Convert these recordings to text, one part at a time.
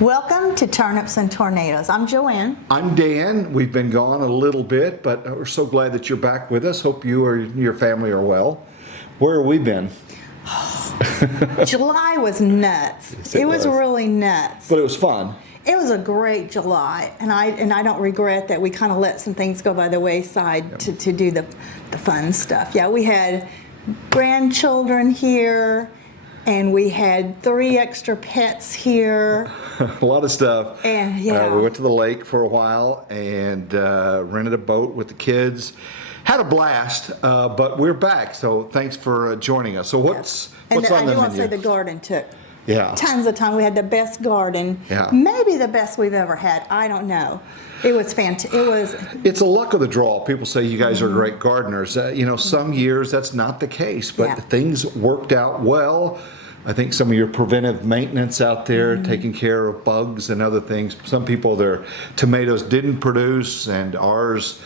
Welcome to Turnips and Tornadoes. I'm Joanne. I'm Dan. We've been gone a little bit, but we're so glad that you're back with us. Hope you or your family are well. Where have we been? July was nuts. Yes, it was really nuts. But it was fun. It was a great July, and I don't regret that we kind of let some things go by the wayside to do the fun stuff. Yeah, we had grandchildren here, and we had 3 extra pets here. A lot of stuff. And yeah. We went to the lake for a while and rented a boat with the kids. Had a blast, but we're back. So thanks for joining us. So what's on the menu? I do want to say the garden took tons of time. We had the best garden, Yeah. maybe the best we've ever had. I don't know. It was fantastic. It's a luck of the draw. People say you guys are great gardeners. Some years that's not the case, but things worked out well. I think some of your preventive maintenance out there, taking care of bugs and other things. Some people, their tomatoes didn't produce, and ours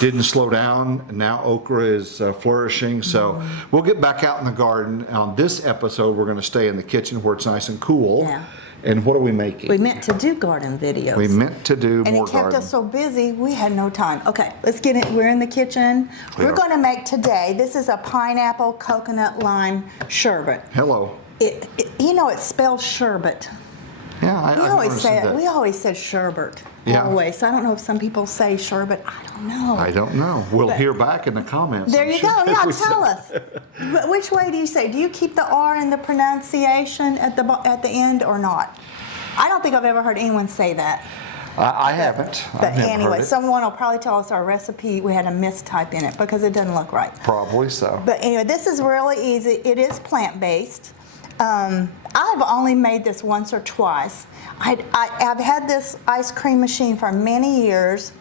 didn't slow down. Now okra is flourishing. So we'll get back out in the garden. On this episode, we're going to stay in the kitchen where it's nice and cool. Yeah. And what are we making? We meant to do garden videos. We meant to do and more it kept garden. us so busy, we had no time. Okay, let's get it. We're in the kitchen. We We're are. going to make today, this is a pineapple coconut lime sherbet. Hello. It's spelled sherbet. Yeah, We I always noticed say that. it. We always said sherbet. Yeah. Always. So I don't know if some people say sherbet. I don't know. I don't know. We'll hear back in the comments. There I'm you sure, go. if Yeah, we tell said- us. But which way do you say? Do you keep the R in the pronunciation at the end or not? I don't think I've ever heard anyone say that. I haven't. But I've never anyway, heard it. someone will probably tell us our recipe. We had a mistype in it because it doesn't look right. Probably so. But anyway, this is really easy. It is plant-based. I've only made this once or twice. I've had this ice cream machine for many years,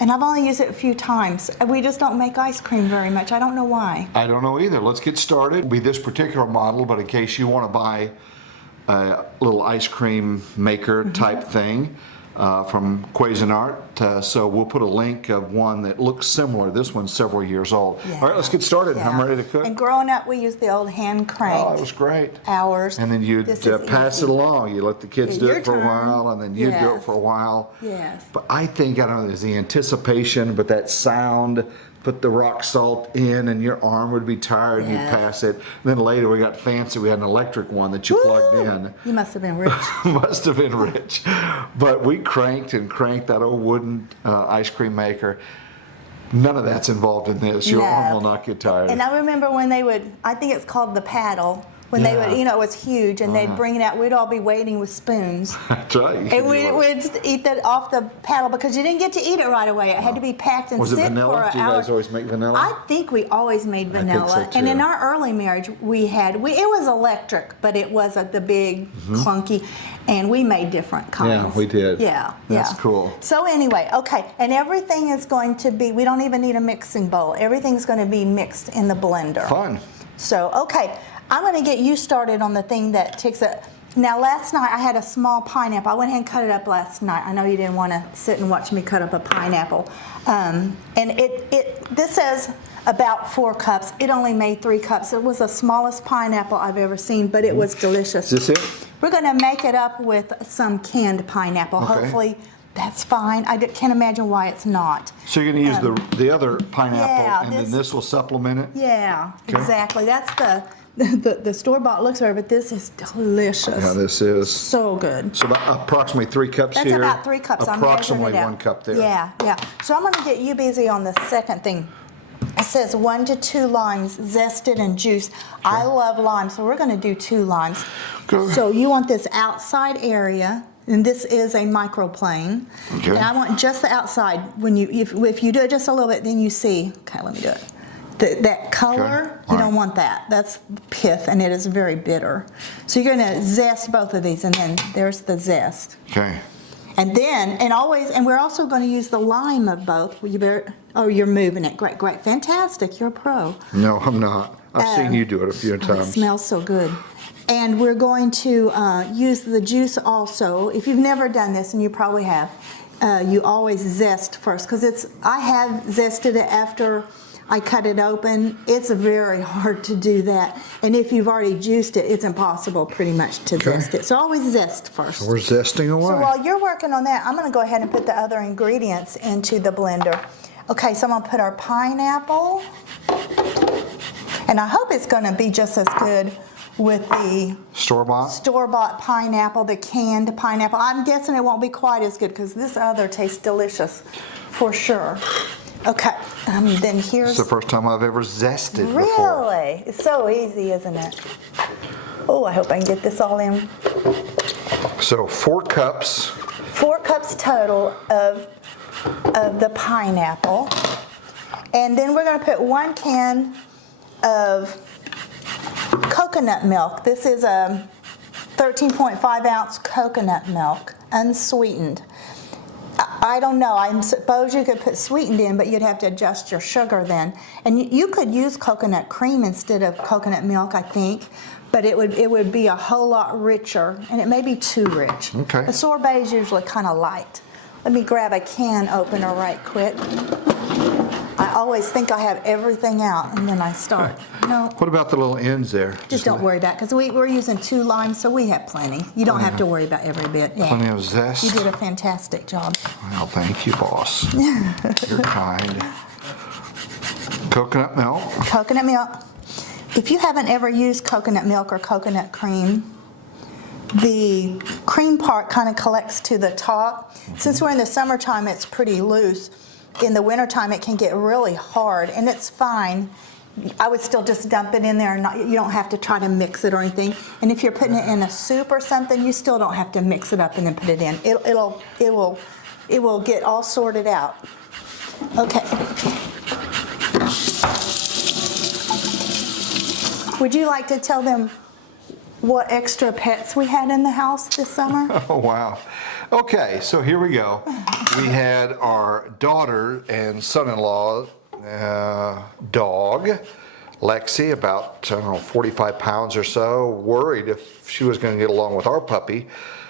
and I've only used it a few times. We just don't make ice cream very much. I don't know why. I don't know either. Let's get started. It'll be this particular model, but in case you want to buy a little ice cream maker type thing from Cuisinart, so we'll put a link of one that looks similar. This one's several years old. Yeah. All right, let's get started. Yeah. I'm ready to cook. And growing up, we used the old hand crank. Oh, it was great. Ours. And then you'd This is pass easy. it along. You let the kids do Your it for a turn. while, and then you'd do it Yes. for a while. Yes. But I think, I don't know, there's the anticipation, but that sound, put the rock salt in, and your arm would be tired, and you'd Yes. pass it. And then later we got fancy. We had an electric one that you plugged Woo! in. You must have been rich. Must have been rich. But we cranked and cranked that old wooden ice cream maker. None of that's involved in this. Your No. arm will not get tired. And I remember when they would, I think it's called the paddle, when they would, Yeah. it was huge, and they'd bring it out. We'd all be waiting with spoons. That's right. You And can we'd do it. eat that off the paddle because you didn't get to eat it right away. It had to be packed and Was it sit vanilla? for an Do you hour. guys always make vanilla? I think we always made think vanilla. so, And too. in our early marriage, it was electric, but it wasn't the big clunky. And we made different kinds. Yeah, we did. Yeah, That's yeah. cool. So anyway, okay, and everything is going to be, we don't even need a mixing bowl. Everything's going to be mixed in the blender. Fun. So, okay, I'm going to get you started on the thing that takes it. Now, last night I had a small pineapple. I went ahead and cut it up last night. I know you didn't want to sit and watch me cut up a pineapple. And this says about 4 cups. It only made 3 cups. It was the smallest pineapple I've ever seen, but it was delicious. Is this it? We're going to make it up with some canned pineapple. Okay. Hopefully that's fine. I can't imagine why it's not. So you're going to use the other pineapple, yeah, and then this will supplement it? Yeah, Okay. exactly. That's the store-bought looks better, but this is delicious. Yeah, this is. So good. So about approximately 3 cups That's here. about 3 cups. Approximately I'm measuring it out. 1 cup there. Yeah, yeah. So I'm going to get you busy on the second thing. It says 1 to 2 limes, zested and juiced. I love lime, so we're going to do 2 limes. Okay. So you want this outside area, and this is a microplane. Okay. And I want just the outside. When if you do it just a little bit, then you see. Okay, let me do it. That color, Okay. you don't want that. That's pith, and it is very bitter. So you're going to zest both of these, and then there's the zest. Okay. And then, and we're also going to use the lime of both. You're moving it. Great, great. Fantastic. You're a pro. No, I'm not. I've seen you do it a few It times. smells so good. And we're going to use the juice also. If you've never done this, and you probably have, you always zest first. Because I have zested it after I cut it open. It's very hard to do that. And if you've already juiced it, it's impossible pretty much to zest it. So always zest first. We're zesting away. So while you're working on that, I'm going to go ahead and put the other ingredients into the blender. Okay, so I'm going to put our pineapple. And I hope it's going to be just as good with the store-bought pineapple, the canned pineapple. I'm guessing it won't be quite as good because this other tastes delicious for sure. Okay, then here's... It's the first time I've ever zested before. Really? It's so easy, isn't it? Oh, I hope I can get this all in. So 4 cups. 4 cups total of the pineapple. And then we're going to put 1 can of coconut milk. This is a 13.5 ounce coconut milk, unsweetened. I don't know, I suppose you could put sweetened in, but you'd have to adjust your sugar then. And you could use coconut cream instead of coconut milk, I think, but it would be a whole lot richer, and it may be too rich. Okay. The sorbet is usually kind of light. Let me grab a can opener right quick. I always think I have everything out, and then I start. No. What about the little ends there? Just don't worry about it, because we're using 2 limes, so we have plenty. You don't have to worry about every bit. Yeah. Plenty of zest. You did a fantastic job. Well, thank you, boss. You're kind. Coconut milk. Coconut milk. If you haven't ever used coconut milk or coconut cream, the cream part kind of collects to the top. Since we're in the summertime, it's pretty loose. In the wintertime, it can get really hard, and it's fine. I would still just dump it in there, and you don't have to try to mix it or anything. And if you're putting it in a soup or something, you still don't have to mix it up and then put it in. It will get all sorted out. Okay. Would you like to tell them what extra pets we had in the house this summer? Oh, wow. Okay, so here we go. We had our daughter and son-in-law dog, Lexi, about, I don't know, 45 pounds or so, worried if she was going to get along with our puppy,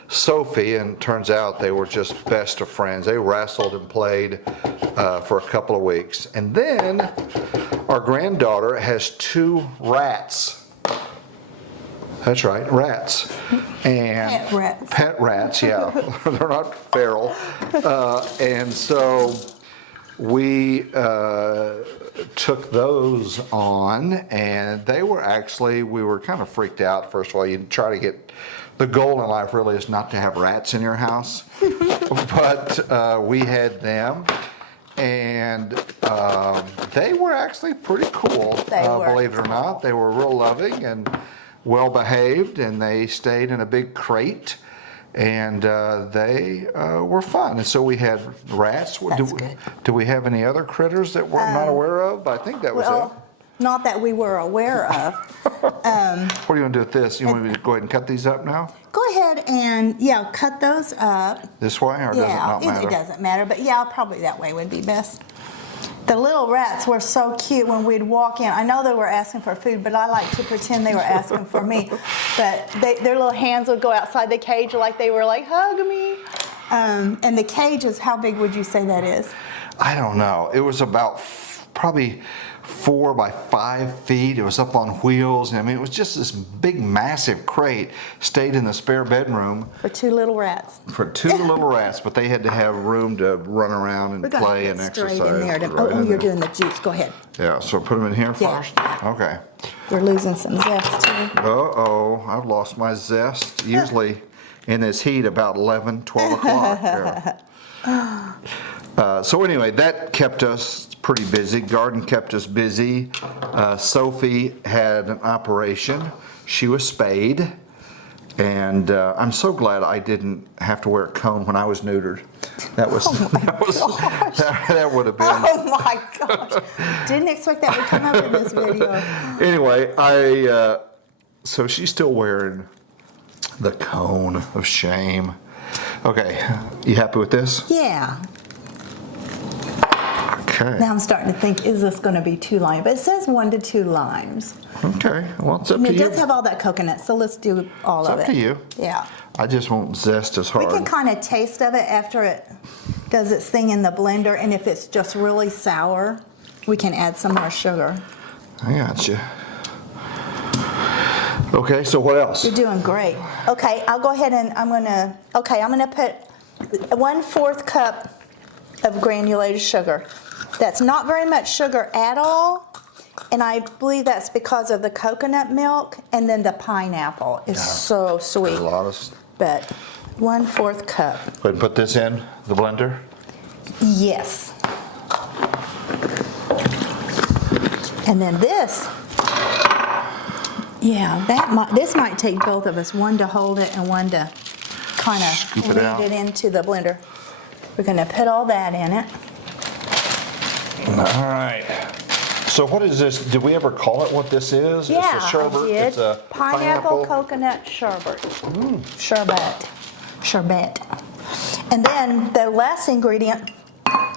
Sophie, and turns out they were just best of friends. They wrestled and played for a couple of weeks. And then our granddaughter has 2 rats. That's right, rats. And Pet rats. Pet rats, yeah. They're not feral. And so we took those on, and they were actually, we were kind of freaked out. First of all, you try to get, the goal in life really is not to have rats in your house. But we had them, and they were actually pretty cool, believe it or not. They were real loving and well behaved, and they stayed in a big crate, and they were fun. And so we had rats. Do we have any other critters that we're not aware of? I think that was it. Not that we were aware of. What are you going to do with this? You want me to go ahead and cut these up now? Go ahead and, cut those up. This way, or does it not matter? It doesn't matter, but probably that way would be best. The little rats were so cute when we'd walk in. I know they were asking for food, but I like to pretend they were asking for me. But their little hands would go outside the cage like they were like, hug me. And the cage is, how big would you say that is? I don't know. It was about probably 4 by 5 feet. It was up on wheels. I mean, it was just this big, massive crate. Stayed in the spare bedroom. For 2 little rats. For 2 little rats, but they had to have room to run around and play and exercise. In there you're doing the juice. Go ahead. Yeah, so put them in here first? Okay. You're losing some zest, too. Uh-oh, I've lost my zest. Usually in this heat about 11, 12 o'clock. So anyway, that kept us pretty busy. Garden kept us busy. Sophie had an operation. She was spayed. And I'm so glad I didn't have to wear a comb when I was neutered. That would have been. Oh my gosh! Didn't expect that would come up in this video. Anyway, so she's still wearing the cone of shame. Okay, you happy with this? Yeah. Okay. Now I'm starting to think, is this going to be 2 limes? But it says 1 to 2 limes. Okay, well, it's up to you. It does have all that coconut, so let's do all of it. It's up to you. Yeah. I just won't zest as hard. We can kind of taste of it after it does its thing in the blender, and if it's just really sour, we can add some more sugar. I got you. Okay, so what else? You're doing great. Okay, I'll go ahead and I'm gonna put 1/4 cup of granulated sugar. That's not very much sugar at all, and I believe that's because of the coconut milk and then the pineapple is so sweet. A lot of. But 1/4 cup. Go ahead and put this in the blender. Yes. And then this. Yeah, this might take both of us, one to hold it and one to kind of lead it into the blender. We're going to put all that in it. All right. So what is this? Did we ever call it what this is? Yeah, it's a sherbet. I did. It's a pineapple coconut sherbet. Sherbet. And then the last ingredient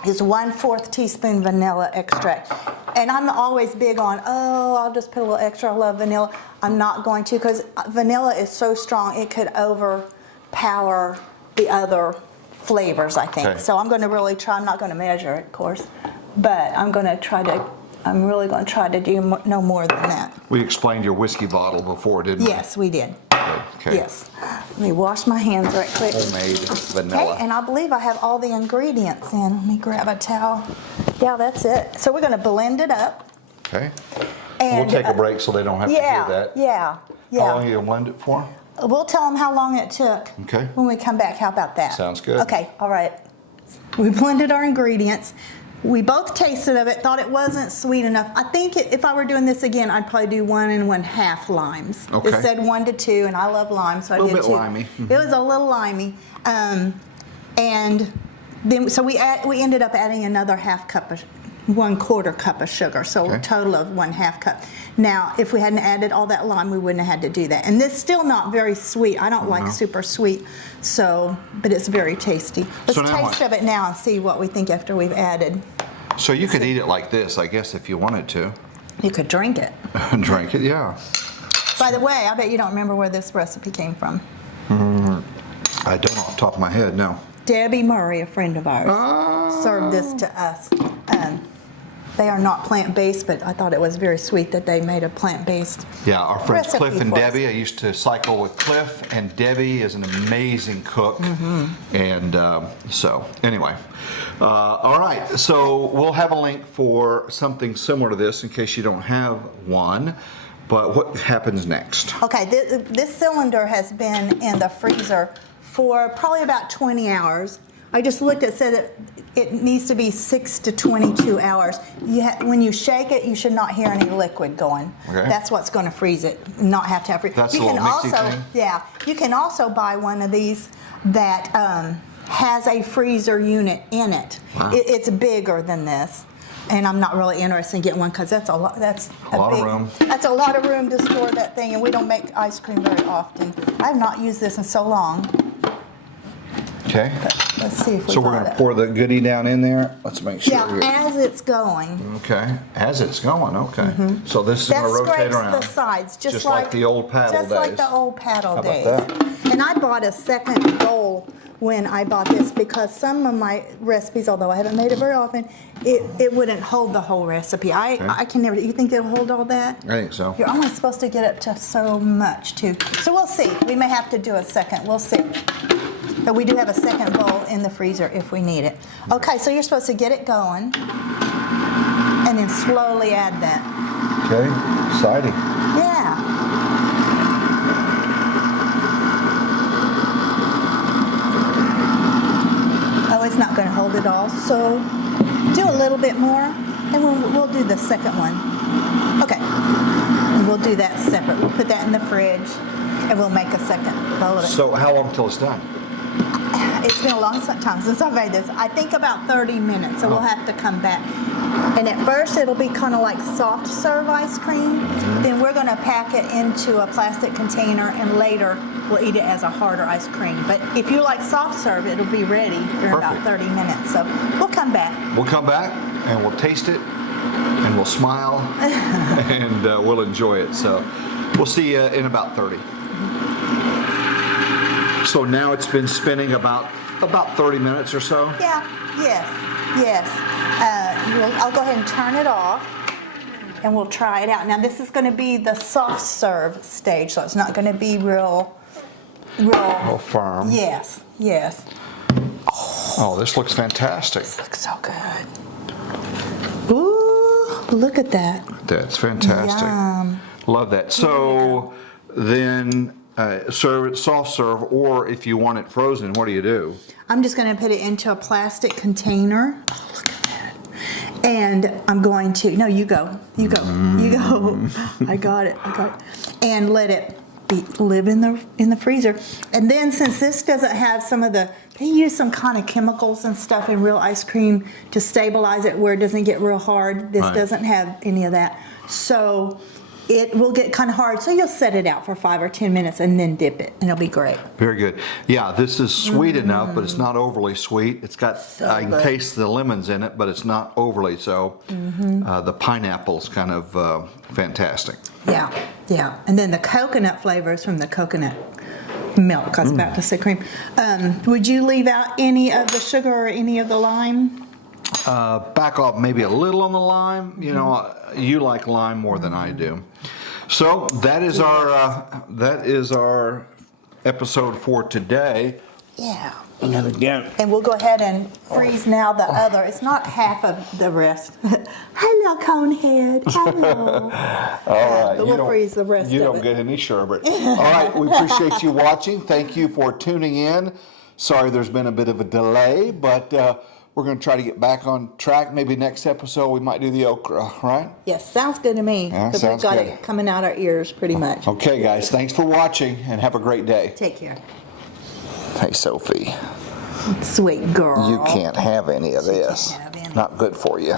is 1/4 teaspoon vanilla extract. And I'm always big on, I'll just put a little extra. I love vanilla. I'm not going to, because vanilla is so strong it could overpower the other flavors, I think. Okay. So I'm going to really try. I'm not going to measure it, of course, but I'm really going to try to do no more than that. We explained your whiskey bottle before, didn't we? Yes, we did. Okay. Yes. Let me wash my hands right quick. Homemade vanilla. Okay, and I believe I have all the ingredients in. Let me grab a towel. Yeah, that's it. So we're going to blend it up. Okay. And, we'll take a break so they don't have to hear that. Yeah. How long are you going to blend it for? We'll tell them how long it took. Okay. When we come back. How about that? Sounds good. Okay, all right. We blended our ingredients. We both tasted of it, thought it wasn't sweet enough. I think if I were doing this again, I'd probably do 1 1/2 limes. Okay. It said 1 to 2, and I love lime, so I did 2. A little bit limey. Mm-hmm. It was a little limey. And then, so we ended up adding another 1/4 cup of sugar, so a total of 1/2 cup. Now, if we hadn't added all that lime, we wouldn't have had to do that. And this is still not very sweet. I don't like super sweet, but it's very tasty. Let's taste of it now and see what we think after we've added. So you could eat it like this, I guess, if you wanted to. You could drink it. Drink it, yeah. By the way, I bet you don't remember where this recipe came from. I don't off the top of my head, no. Debbie Murray, a friend of ours, served this to us. They are not plant-based, but I thought it was very sweet that they made a plant-based Yeah, our friends recipe Cliff and for us. Debbie. I used to cycle with Cliff, and Debbie is an amazing cook. And so, anyway. All right, so we'll have a link for something similar to this in case you don't have one. But what happens next? Okay, this cylinder has been in the freezer for probably about 20 hours. I just looked, it said it needs to be 6 to 22 hours. When you shake it, you should not hear any liquid going. Okay. That's what's going to freeze it, not have to have freeze. That's you a can little mixy also, thing? Yeah, you can also buy one of these that has a freezer unit in it. Wow. It's bigger than this. And I'm not really interested in getting one because that's a lot. That's a lot of room. That's a lot of room to store that thing, and we don't make ice cream very often. I have not used this in so long. Okay. Let's see if we So we're got going to it. pour the goodie down in there. Let's make sure. Yeah, as it's going. Okay. As it's going. Okay. So this is That going to rotate scrapes around. the sides, just like the old paddle days. Just like the old paddle How about days. that? And I bought a second bowl when I bought this because some of my recipes, although I haven't made it very often, it wouldn't hold the whole recipe. I can never. You think it'll hold all that? I think so. You're only supposed to get up to so much too. So we'll see. We may have to do a second. We'll see. But we do have a second bowl in the freezer if we need it. Okay, so you're supposed to get it going and then slowly add that. Okay. Exciting. Yeah. Oh, it's not going to hold it all. So do a little bit more and we'll do the second one. Okay. And we'll do that separate. We'll put that in the fridge and we'll make a second bowl of it. So how long till it's done? It's been a long time since I made this. I think about 30 minutes, so we'll have to come back. And at first it'll be kind of like soft serve ice cream. Then we're going to pack it into a plastic container and later we'll eat it as a harder ice cream. But if you like soft serve, it'll be ready in about 30 minutes. So we'll come back. We'll come back and we'll taste it and we'll smile and we'll enjoy it. So we'll see you in about 30. So now it's been spinning about 30 minutes or so. Yeah, yes. I'll go ahead and turn it off, and we'll try it out. Now this is going to be the soft serve stage, so it's not going to be real. Firm. Yes, yes. Oh, this looks fantastic. This looks so good. Ooh, look at that. That's fantastic. Yum. Love that. So then serve it soft serve, or if you want it frozen, what do you do? I'm just going to put it into a plastic container. Oh, look at that. And I'm going to, no, you go. You go. You go. I got it. And let it live in the freezer. And then since this doesn't have some of the, they use some kind of chemicals and stuff in real ice cream to stabilize it where it doesn't get real hard. This doesn't have any of that. So it will get kind of hard. So you'll set it out for 5 or 10 minutes and then dip it, and it'll be great. Very good. Yeah, this is sweet enough, but it's not overly sweet. It's got, I can taste the lemons in it, but it's not overly so. The pineapple's kind of fantastic. Yeah, yeah. And then the coconut flavors from the coconut milk. I was about to say cream. Would you leave out any of the sugar or any of the lime? Back off maybe a little on the lime. You know, you like lime more than I do. So that is our episode for today. Yeah. And again, And we'll go ahead and freeze now the other. It's not half of the rest. Hello, Conehead. Hello. all right. But we'll freeze the rest You of don't it. get any sherbet. All right. We appreciate you watching. Thank you for tuning in. Sorry there's been a bit of a delay, but we're going to try to get back on track. Maybe next episode we might do the okra, right? Yes, sounds good to me. Yeah, Because sounds we've got good. it coming out our ears pretty much. Okay, guys. Thanks for watching and have a great day. Take care. Hey, Sophie. Sweet girl. You can't have any of this. can't have any. Not good for you.